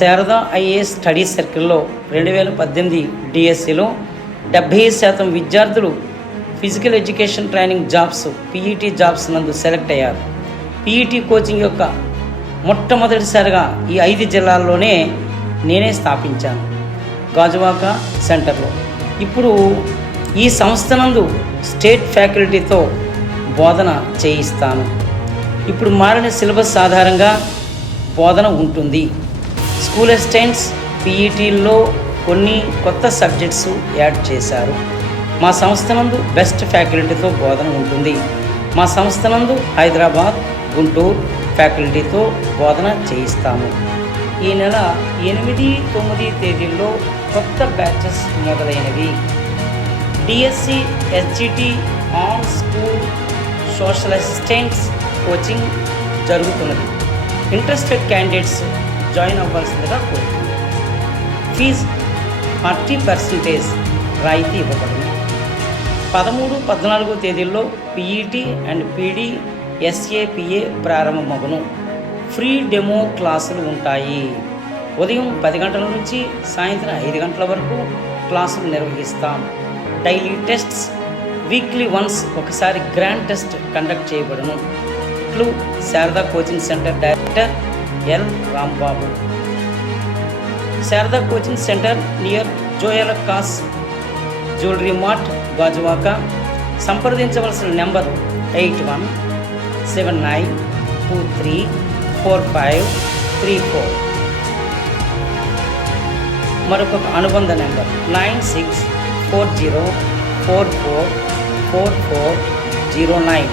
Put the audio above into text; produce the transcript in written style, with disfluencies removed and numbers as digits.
Sharada IAS study సర్కిల్లో 2018 డిఎస్సిలో 70% విద్యార్థులు physical education training jobs PET jobs నందు సెలెక్ట్ అయ్యారు. పీఈటీ కోచింగ్ యొక్క మొట్టమొదటిసారిగా ఈ 5 జిల్లాల్లోనే నేనే స్థాపించాను, గాజువాక సెంటర్లో. ఇప్పుడు ఈ సంస్థ నందు స్టేట్ ఫ్యాకల్టీతో బోధన చేయిస్తాను. ఇప్పుడు మారిన సిలబస్ ఆధారంగా బోధన ఉంటుంది. స్కూల్ అసిస్టెంట్స్ పీఈటీల్లో కొన్ని కొత్త సబ్జెక్ట్స్ యాడ్ చేశారు. మా సంస్థ నందు బెస్ట్ ఫ్యాకల్టీతో బోధన ఉంటుంది. మా సంస్థ నందు హైదరాబాద్, గుంటూరు ఫ్యాకల్టీతో బోధన చేయిస్తాము. ఈ నెల 8, 9 తేదీల్లో కొత్త బ్యాచెస్ మొదలైనవి. DSC SGT and school social assistants coaching జరుగుతున్నది. ఇంట్రెస్టెడ్ క్యాండిడేట్స్ జాయిన్ అవ్వాల్సిందిగా కోరుతుంది. ఫీజు 40% రాయితీ ఇవ్వబడును. 13, 14 తేదీల్లో పీఈటీ అండ్ పీడీ ఎస్ఏపిఏ ప్రారంభమగును. ఫ్రీ డెమో క్లాసులు ఉంటాయి. ఉదయం 10 గంటల నుంచి సాయంత్రం 5 గంటల వరకు క్లాసులు నిర్వహిస్తాం. డైలీ టెస్ట్స్, వీక్లీ వన్స్ ఒకసారి గ్రాండ్ టెస్ట్ కండక్ట్ చేయబడును. ఇట్లు Sharada coaching centre director L Rambabu. Sharada coaching centre near Joyalukkas jewellery mart, Gajuwaka. సంప్రదించవలసిన నెంబర్ 8179234534. మరొక అనుబంధ నెంబర్ 9640444409.